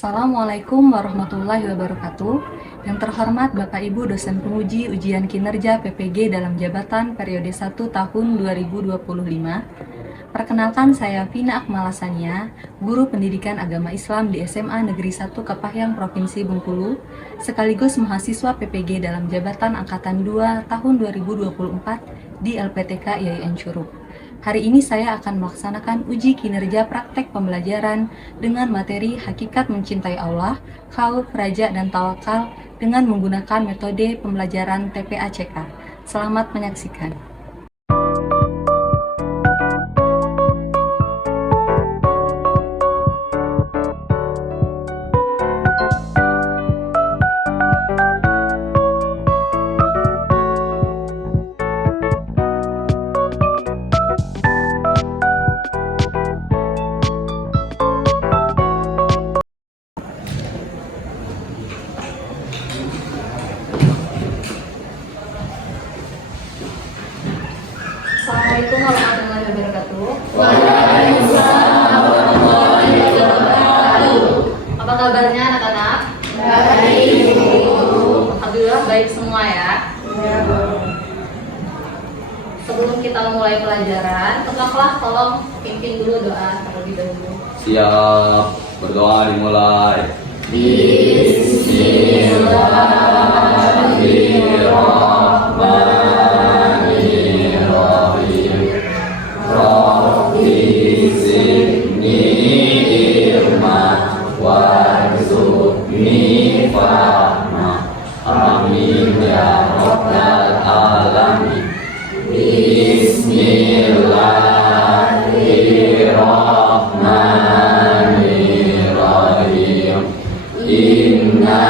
Assalamualaikum warahmatullahi wabarakatuh. Yang terhormat Bapak Ibu dosen penguji ujian kinerja PPG dalam jabatan periode 1 tahun 2025. Perkenalkan, saya Vina Akmalasania, guru pendidikan agama Islam di SMA Negeri 1 Kepahyang Provinsi Bengkulu, sekaligus mahasiswa PPG dalam jabatan Angkatan 2 tahun 2024 di LPTK IAIN Curug. Hari ini saya akan melaksanakan uji kinerja praktek pembelajaran dengan materi Hakikat Mencintai Allah, Khauf, Raja, dan Tawakal dengan menggunakan metode pembelajaran TPACK. Selamat menyaksikan. Assalamualaikum warahmatullahi wabarakatuh. Waalaikumsalam warahmatullahi wabarakatuh. Apa kabarnya anak-anak? Baik. Alhamdulillah baik semua ya. Sebelum kita mulai pelajaran, tetaplah tolong pimpin dulu doa terlebih dahulu. Siap, berdoa dimulai. Bismillahirrahmanirrahim. Rabbi zidni ilma warzuqni fahma. Amin ya rabbal alamin. Bismillahirrahmanirrahim. Inna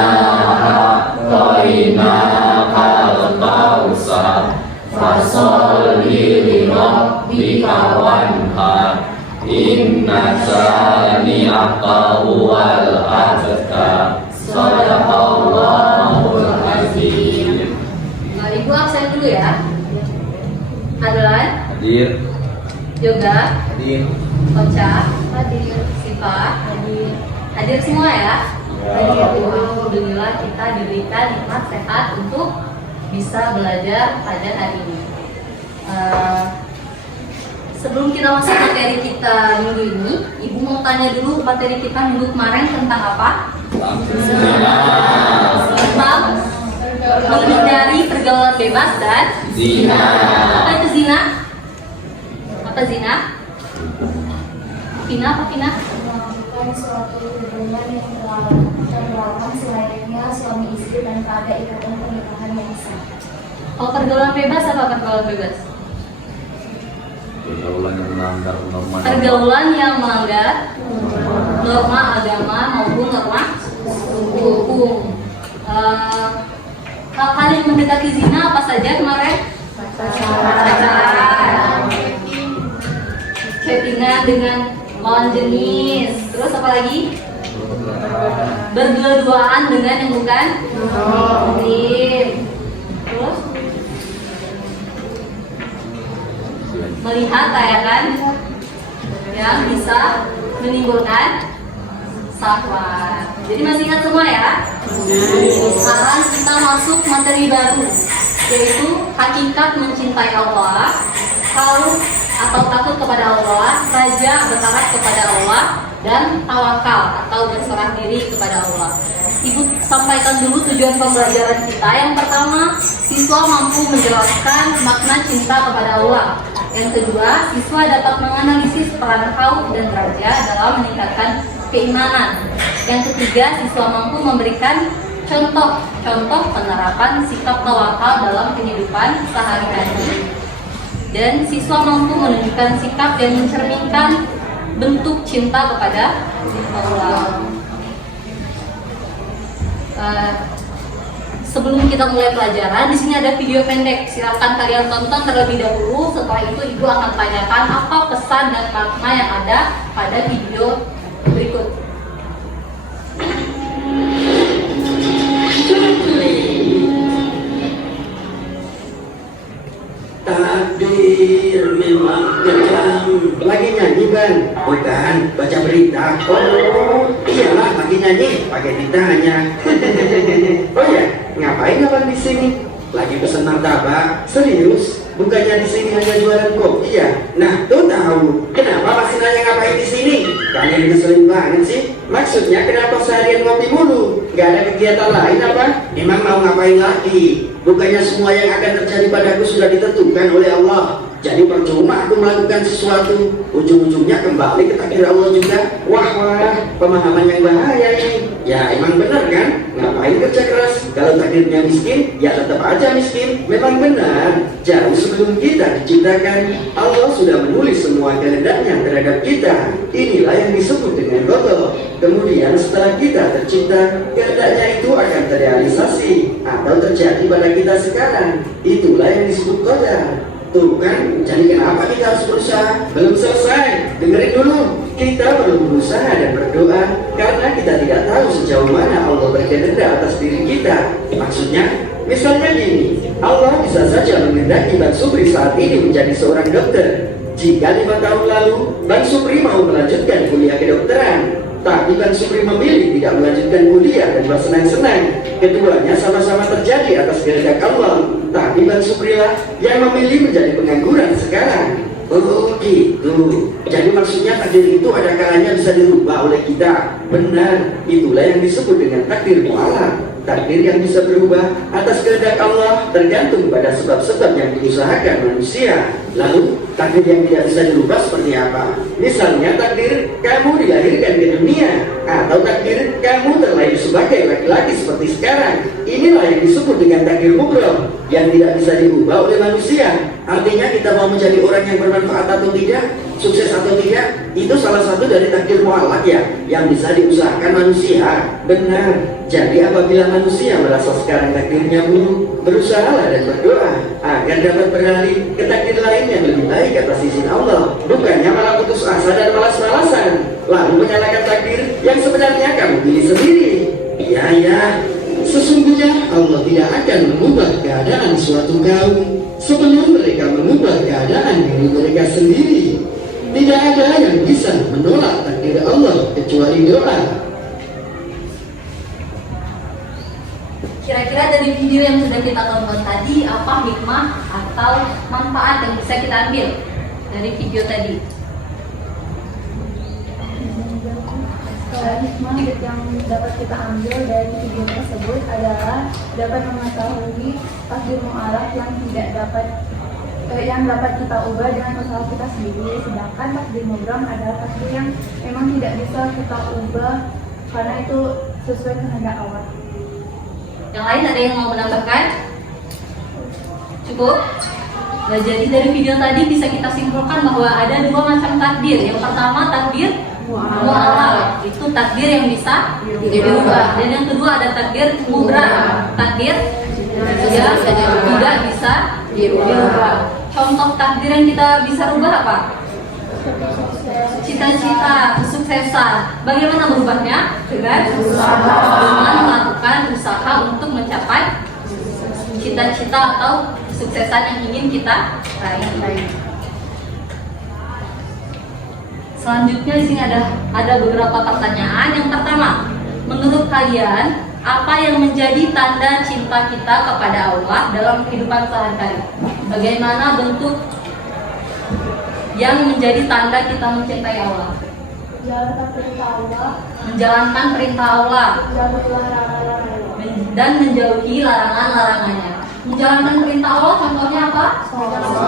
a'tainakal kautsar fasholli li rabbika wanhar. Inna syani'aka huwal abtar. Shadaqallahul azim. Ibu absen dulu ya. Adlan, Hadir. Yoga, Hadir. Ocha, hadir, Siva, hadir semua ya. Alhamdulillah kita diberikan nikmat sehat untuk bisa belajar pada hari ini. Sebelum kita masuk materi kita minggu ini, Ibu mau tanya dulu materi kita minggu kemarin tentang apa? Tentang menghindari pergaulan bebas dan Zina. Apa itu zina? Apa zina? Pina apa pina? Melakukan suatu hubungan yang terlarang selayaknya suami istri tanpa ada ikatan pernikahan yang sah. Kalau pergaulan bebas apa pergaulan bebas? Pergaulan yang melanggar norma. Pergaulan yang melanggar norma agama maupun norma hukum. Hal-hal yang mendekati zina apa saja kemarin? Pacaran, chattingan dengan lawan jenis, terus apa lagi? Berdua-duaan dengan yang bukan muhrim. Terus melihat tayangan yang bisa menimbulkan syahwat. Jadi masih ingat semua ya? Sekarang kita masuk materi baru, yaitu hakikat mencintai Allah, khauf atau takut kepada Allah, raja berharap kepada Allah, dan tawakal atau berserah diri kepada Allah. Ibu sampaikan dulu tujuan pembelajaran kita. Yang pertama, siswa mampu menjelaskan makna cinta kepada Allah. Yang kedua, siswa dapat menganalisis peran khauf dan raja dalam meningkatkan keimanan. Yang ketiga, siswa mampu memberikan contoh penerapan sikap tawakal dalam kehidupan sehari-hari. Dan siswa mampu menunjukkan sikap yang mencerminkan bentuk cinta kepada Allah. Sebelum kita mulai pelajaran, di sini ada video pendek. Silakan kalian tonton terlebih dahulu. Setelah itu Ibu akan tanyakan apa pesan dan makna yang ada pada video berikut. Tak takdir memang kejam. Lagi nyanyi bang? Bukan, baca berita. Oh, iyalah lagi nyanyi, pakai ditanya. Oh ya, ngapain abang di sini? Lagi pesen martabak. Serius? Bukannya di sini hanya jualan kopi ya? Nah, tuh tahu. Kenapa masih nanya ngapain di sini? Kalian ngeselin banget sih. Maksudnya kenapa seharian ngopi mulu? Gak ada kegiatan lain apa? Emang mau ngapain lagi? Bukannya semua yang akan terjadi padaku sudah ditentukan oleh Allah. Jadi percuma aku melakukan sesuatu, ujung-ujungnya kembali ke takdir Allah juga. Wah, pemahaman yang bahaya ini. Ya emang benar kan? Ngapain kerja keras? Kalau takdirnya miskin, ya tetap aja miskin. Memang benar. Jauh sebelum kita diciptakan, Allah sudah menulis semua kehendaknya terhadap kita. Inilah yang disebut dengan qada. Kemudian setelah kita tercipta, kehendaknya itu akan terrealisasi atau terjadi pada kita sekarang. Itulah yang disebut qadar. Tuh kan, jadi kenapa kita harus berusaha? Belum selesai, dengerin dulu. Kita perlu berusaha dan berdoa karena kita tidak tahu sejauh mana Allah berkehendak atas diri kita. Maksudnya, misalnya gini, Allah bisa saja menghendaki Bang Supri saat ini menjadi seorang dokter. Jika 5 tahun lalu, Bang Supri mau melanjutkan kuliah kedokteran, tapi Bang Supri memilih tidak melanjutkan kuliah dan bersenang-senang. Keduanya sama-sama terjadi atas kehendak Allah, tapi Bang Supri lah yang memilih menjadi pengangguran sekarang. Oh gitu. Jadi maksudnya takdir itu ada kalanya bisa dirubah oleh kita. Benar, itulah yang disebut dengan takdir mu'alaq. Takdir yang bisa berubah atas kehendak Allah tergantung pada sebab-sebab yang diusahakan manusia. Lalu, takdir yang tidak bisa dirubah seperti apa? Misalnya takdir kamu dilahirkan ke dunia, atau takdir kamu terlahir sebagai laki-laki seperti sekarang. Inilah yang disebut dengan takdir mubrom, yang tidak bisa dirubah oleh manusia. Artinya kita mau menjadi orang yang bermanfaat atau tidak, sukses atau tidak, itu salah satu dari takdir mu'alaq ya, yang bisa diusahakan manusia. Benar. Jadi apabila manusia merasa sekarang takdirnya buruk, berusahalah dan berdoa agar dapat beralih ke takdir lain yang lebih baik atas izin Allah. Bukannya malah putus asa dan malas-malasan, lalu menyalahkan takdir yang sebenarnya kamu pilih sendiri. Ya, sesungguhnya Allah tidak akan mengubah keadaan suatu kaum sebelum mereka mengubah keadaan diri mereka sendiri. Tidak ada yang bisa menolak takdir Allah kecuali doa. Kira-kira dari video yang sudah kita tonton tadi, apa hikmah atau manfaat yang bisa kita ambil dari video tadi? Hikmah yang dapat kita ambil dari video tersebut adalah dapat mengetahui takdir mu'alaq yang dapat kita ubah dengan usaha kita sendiri. Sedangkan takdir mubrom adalah takdir yang memang tidak bisa kita ubah karena itu sesuai kehendak Allah. Yang lain ada yang mau menambahkan? Cukup? Nah, jadi dari video tadi bisa kita simpulkan bahwa ada 2 macam takdir. Yang pertama takdir mu'alaq, itu takdir yang bisa dirubah. Dan yang kedua ada takdir mubrom, takdir yang tidak bisa dirubah. Contoh takdir yang kita bisa rubah apa? Cita-cita, kesuksesan. Bagaimana berubahnya? Dengan melakukan usaha untuk mencapai cita-cita atau kesuksesan yang ingin kita raih. Selanjutnya di sini ada beberapa pertanyaan. Yang pertama, menurut kalian apa yang menjadi tanda cinta kita kepada Allah dalam kehidupan sehari-hari? Bagaimana bentuk yang menjadi tanda kita mencintai Allah? Menjalankan perintah Allah, Menjalankan perintah Allah dan menjauhi larangan-larangannya. Menjalankan perintah Allah contohnya apa?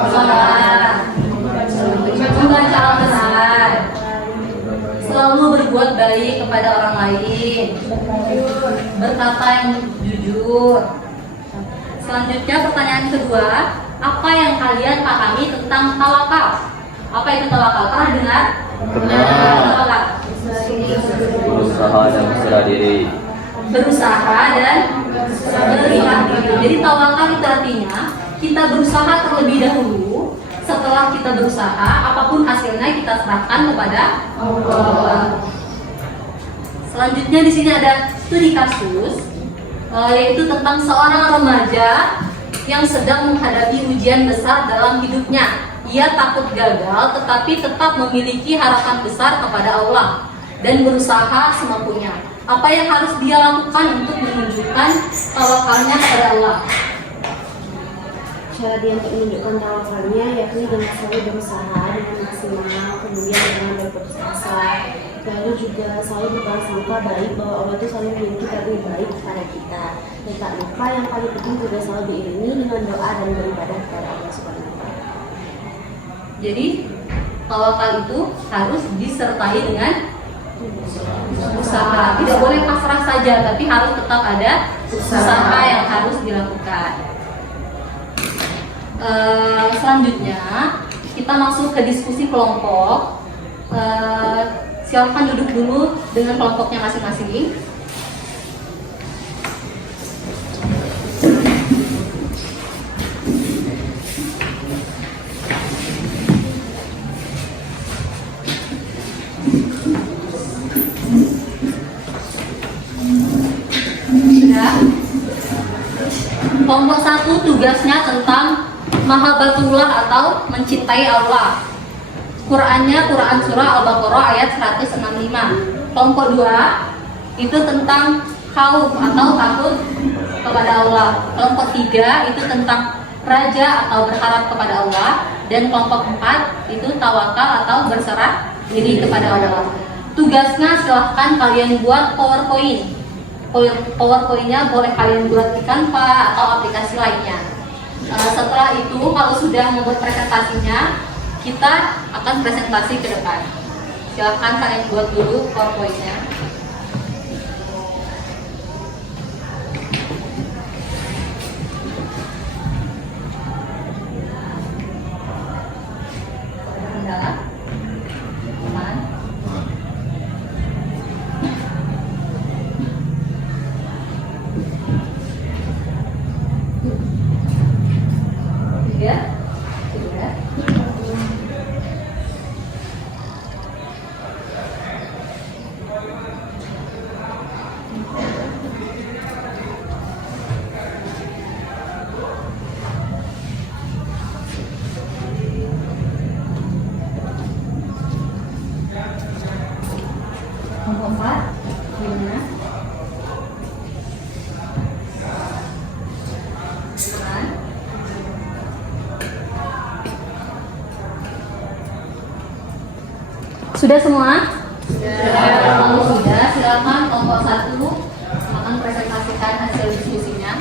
Sholat, membaca Al-Quran, selalu berbuat baik kepada orang lain, berkata yang jujur. Selanjutnya pertanyaan kedua, apa yang kalian pahami tentang tawakal? Apa itu tawakal? Pernah dengar? Tawakal. Berusaha dan berserah diri. Berusaha dan berserah diri. Jadi tawakal itu artinya kita berusaha terlebih dahulu. Setelah kita berusaha, apapun hasilnya kita serahkan kepada Allah. Selanjutnya di sini ada studi kasus, yaitu tentang seorang remaja yang sedang menghadapi ujian besar dalam hidupnya. Ia takut gagal tetapi tetap memiliki harapan besar kepada Allah dan berusaha semampunya. Apa yang harus dia lakukan untuk menunjukkan tawakalnya kepada Allah? Cara dia untuk menunjukkan tawakalnya yakni dengan selalu berusaha dengan maksimal, kemudian dengan berputus asa, lalu juga selalu berprasangka baik bahwa Allah itu selalu memiliki takdir baik kepada kita. Dan tak lupa yang paling penting juga selalu diiringi dengan doa dan beribadah kepada Allah Subhanahu wa Ta'ala. Jadi tawakal itu harus disertai dengan usaha. Tidak boleh pasrah saja, tapi harus tetap ada usaha yang harus dilakukan. Selanjutnya kita masuk ke diskusi kelompok. Silakan duduk dulu dengan kelompoknya masing-masing. Sudah. Kelompok 1 tugasnya tentang mahabbatullah atau mencintai Allah. Qurannya Quran surah Al-Baqarah ayat 165. Kelompok 2 itu tentang khauf atau takut kepada Allah. Kelompok 3 itu tentang raja atau berharap kepada Allah. Dan kelompok 4 itu tawakal atau berserah diri kepada Allah. Tugasnya silahkan kalian buat PowerPoint. PowerPoint-nya boleh kalian buat di Canva atau aplikasi lainnya. Setelah itu kalau sudah membuat presentasinya, kita akan presentasi ke depan. Silahkan kalian buat dulu PowerPoint-nya. Kendala? Aman? Sudah? Sudah? Kelompok 4 gimana? Aman? Sudah semua? Kalau sudah, silakan kelompok 1 akan presentasikan hasil diskusinya.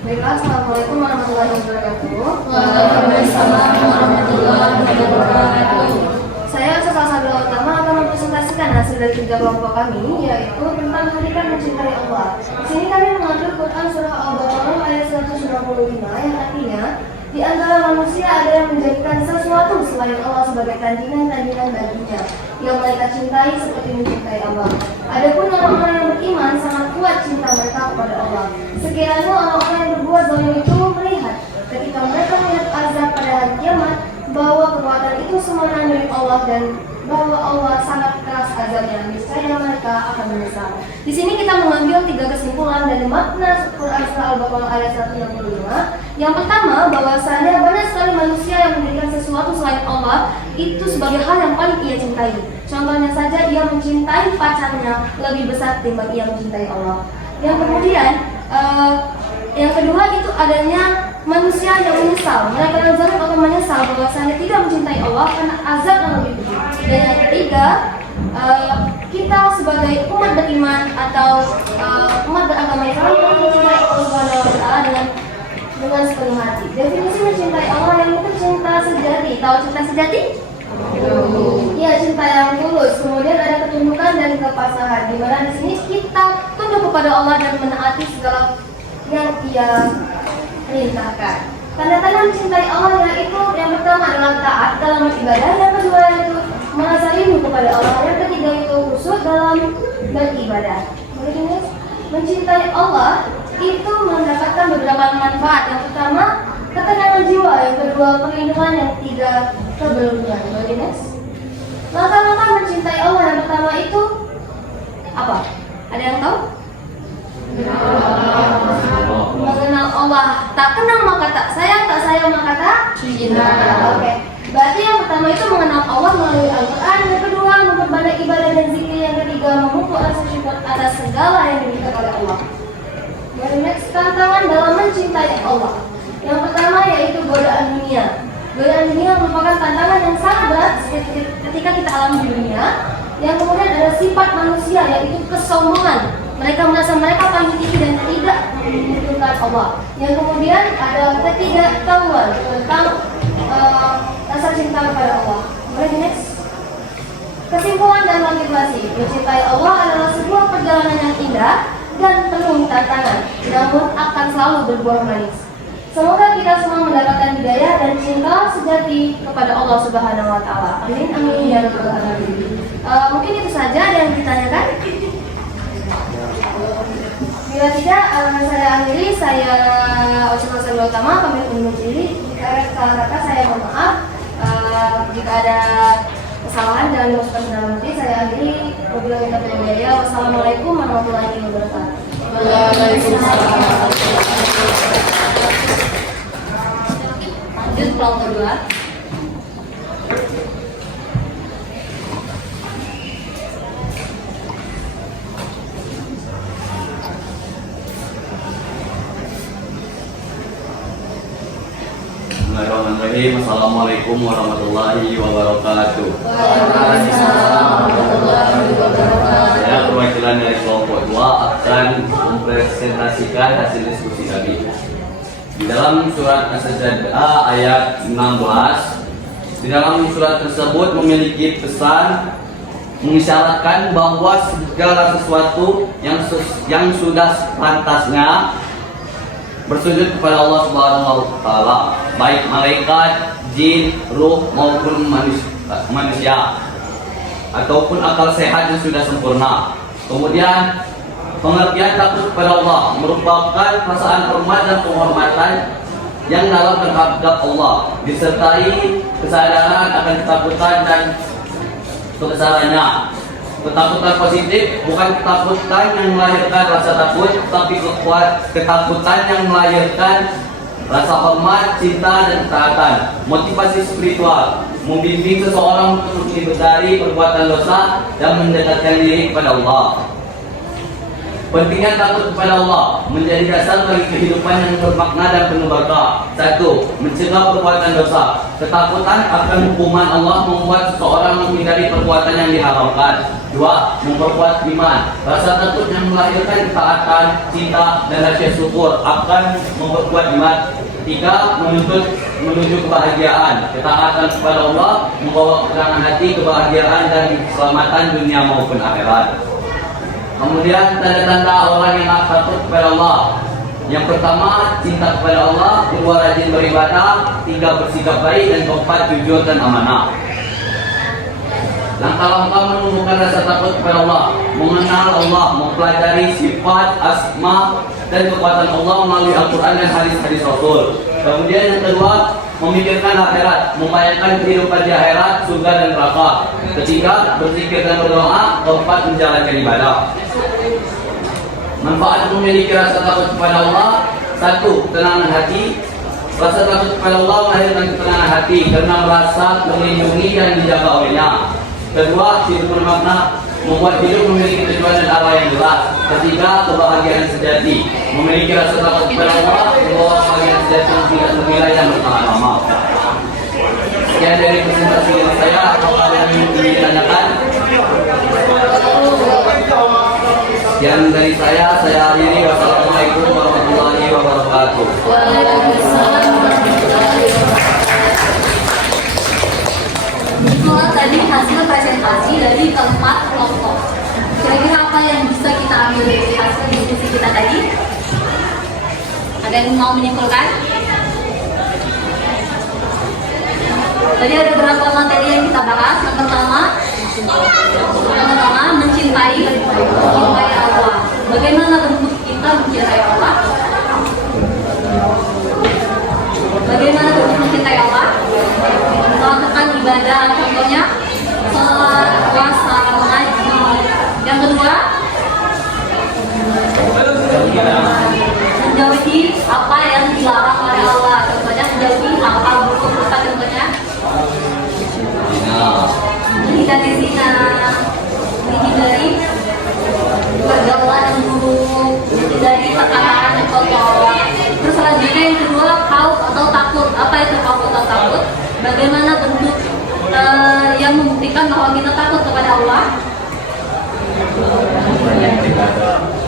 Baiklah, Assalamualaikum warahmatullahi wabarakatuh. Waalaikumsalam warahmatullahi wabarakatuh. Saya Ustaz Sabila Utama akan mempresentasikan hasil dari 3 kelompok kami, yaitu tentang hakikat mencintai Allah. Di sini kami mengambil Quran surah Al-Baqarah ayat 125 yang artinya, di antara manusia ada yang menjadikan sesuatu selain Allah sebagai tandingan-tandingan baginya yang mereka cintai seperti mencintai Allah. Adapun orang-orang yang beriman sangat kuat cinta mereka kepada Allah. Sekiranya orang-orang yang berbuat zalim itu melihat ketika mereka melihat azab pada hari kiamat bahwa kekuatan itu semua milik Allah dan bahwa Allah sangat keras azabnya, niscaya mereka akan menyesal. Di sini kita mengambil 3 kesimpulan dari makna Quran surah Al-Baqarah ayat 165. Yang pertama, bahwasanya banyak sekali manusia yang menjadikan sesuatu selain Allah itu sebagai hal yang paling ia cintai. Contohnya saja, ia mencintai pacarnya lebih besar ketimbang ia mencintai Allah. Yang kemudian, yang kedua itu adanya manusia yang menyesal. Mereka yang zalim akan menyesal bahwasanya tidak mencintai Allah karena azab yang lebih pedih. Dan yang ketiga, kita sebagai umat beriman atau umat beragama Islam harus mencintai Allah Subhanahu wa Ta'ala dengan sepenuh hati. Definisi mencintai Allah yang itu cinta sejati. Tahu cinta sejati? Iya, cinta yang tulus. Kemudian ada ketundukan dan kepasahan. Di mana di sini kita tunduk kepada Allah dan menaati segala yang Ia perintahkan. Tanda-tanda mencintai Allah yaitu yang pertama adalah taat dalam ibadah, yang kedua yaitu merasa rindu kepada Allah, yang ketiga itu khusyuk dalam beribadah. Mencintai Allah itu mendapatkan beberapa manfaat. Yang pertama, ketenangan jiwa. Yang kedua, perlindungan. Yang ketiga, keberuntungan. Boleh next? Langkah-langkah mencintai Allah yang pertama itu apa? Ada yang tahu? Mengenal Allah. Tak kenal maka tak sayang maka tak cinta. Oke. Berarti yang pertama itu mengenal Allah melalui Al-Quran. Yang kedua, memperbanyak ibadah dan zikir. Yang ketiga, memupuk rasa syukur atas segala yang diberikan oleh Allah. Yang next, tantangan dalam mencintai Allah. Yang pertama yaitu godaan dunia. Godaan dunia merupakan tantangan yang sangat berat ketika kita alami di dunia. Yang kemudian ada sifat manusia yaitu kesombongan. Mereka merasa mereka paling tinggi dan tidak membutuhkan Allah. Yang kemudian ada ketidaktahuan tentang rasa cinta kepada Allah. Boleh next? Kesimpulan dan motivasi. Mencintai Allah adalah sebuah perjalanan yang indah dan penuh tantangan, namun akan selalu berbuah manis. Semoga kita semua mendapatkan hidayah dan cinta sejati kepada Allah Subhanahu wa taala. Amin amin ya rabbal alamin. Mungkin itu saja ada yang ditanyakan? Bila tidak, saya akhiri. Saya Osman Salwa Utama, pamit undur diri. Jika salah kata saya mohon maaf. Jika ada kesalahan jangan dimasukkan ke dalam hati. Saya akhiri. Wabillahi taufiq wal hidayah. Wassalamualaikum warahmatullahi wabarakatuh. Waalaikumsalam. Lanjut kelompok 2. Bismillahirrahmanirrahim. Assalamualaikum warahmatullahi wabarakatuh. Saya perwakilan dari kelompok 2 akan mempresentasikan hasil diskusi kami. Di dalam surat As-Sajdah ayat 16, di dalam surat tersebut memiliki pesan mengisyaratkan bahwa segala sesuatu yang sudah pantasnya bersujud kepada Allah Subhanahu wa taala, baik malaikat, jin, ruh maupun manusia ataupun akal sehat yang sudah sempurna. Kemudian pengertian takut kepada Allah merupakan perasaan hormat dan penghormatan yang dalam terhadap Allah disertai kesadaran akan ketakutan dan kebesarannya. Ketakutan positif bukan ketakutan yang melahirkan rasa takut, tapi ketakutan yang melahirkan rasa hormat, cinta, dan ketaatan. Motivasi spiritual membimbing seseorang untuk menghindari perbuatan dosa dan mendekatkan diri kepada Allah. Pentingnya takut kepada Allah menjadi dasar bagi kehidupan yang bermakna dan penuh berkah. 1. Mencegah perbuatan dosa. Ketakutan akan hukuman Allah membuat seseorang menghindari perbuatan yang diharamkan. 2. Memperkuat iman. Rasa takut yang melahirkan ketaatan, cinta, dan rasa syukur akan memperkuat iman. 3. Menuju kebahagiaan. Ketaatan kepada Allah membawa ketenangan hati, kebahagiaan, dan keselamatan dunia maupun akhirat. Kemudian tanda-tanda orang yang takut kepada Allah. Yang pertama, cinta kepada Allah. 2. Rajin beribadah. 3. Bersikap baik. Dan 4. Jujur dan amanah. Langkah-langkah menumbuhkan rasa takut kepada Allah: mengenal Allah, mempelajari sifat, asma, dan kekuatan Allah melalui Al-Quran dan hadis-hadis Rasul. Kemudian yang kedua, memikirkan akhirat, membayangkan kehidupan di akhirat, surga dan neraka. Ketiga, berzikir dan berdoa. 4. Menjalankan ibadah. Manfaat memiliki rasa takut kepada Allah: 1. Ketenangan hati. Rasa takut kepada Allah melahirkan ketenangan hati karena merasa terlindungi dan dijaga olehnya. Kedua, hidup bermakna, membuat hidup memiliki tujuan dan arah yang jelas. Ketiga, kebahagiaan sejati, memiliki rasa takut kepada Allah, membawa kebahagiaan sejati yang tidak ternilai dan bertahan lama. Sekian dari presentasi dari saya. Apakah ada yang ingin ditanyakan? Sekian dari saya akhiri. Wassalamualaikum warahmatullahi wabarakatuh. Waalaikumsalam warahmatullahi wabarakatuh. Itulah tadi hasil presentasi dari keempat kelompok. Kira-kira apa yang bisa kita ambil dari hasil diskusi kita tadi? Ada yang mau menyimpulkan? Tadi ada beberapa materi yang kita bahas. Yang pertama mencintai Allah. Bagaimana bentuk kita mencintai Allah? Bagaimana bentuk mencintai Allah? Melakukan ibadah, contohnya sholat, puasa, mengaji. Yang kedua, menjauhi apa yang dilarang oleh Allah. Contohnya menjauhi hal-hal buruk, contohnya menghindari zina, menghindari pergaulan yang buruk, menghindari perkataan yang kotor. Terus selanjutnya yang kedua, khauf atau takut. Apa itu khauf atau takut? Bagaimana bentuk yang membuktikan bahwa kita takut kepada Allah?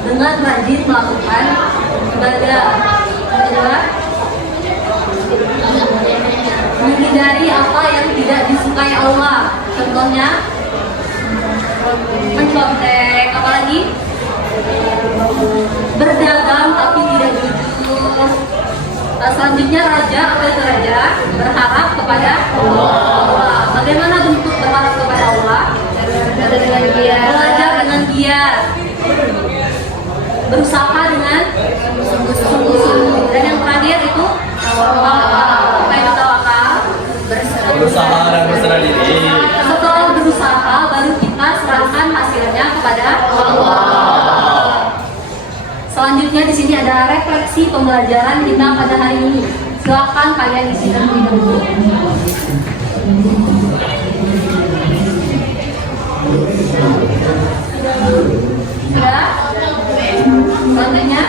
Dengan rajin melakukan ibadah. Yang kedua, menghindari apa yang tidak disukai Allah. Contohnya mencontek, apalagi berdagang tapi tidak jujur. Selanjutnya raja, apa itu raja? Berharap kepada Allah. Bagaimana bentuk berharap kepada Allah? Dengan giat. Belajar dengan giat, berusaha dengan sungguh-sungguh. Dan yang terakhir itu apa itu tawakal? Berusaha dan berserah diri. Setelah berusaha baru kita serahkan hasilnya kepada Allah. Selanjutnya di sini ada refleksi pembelajaran kita pada hari ini. Silakan kalian isi terlebih dahulu. Sudah? Selanjutnya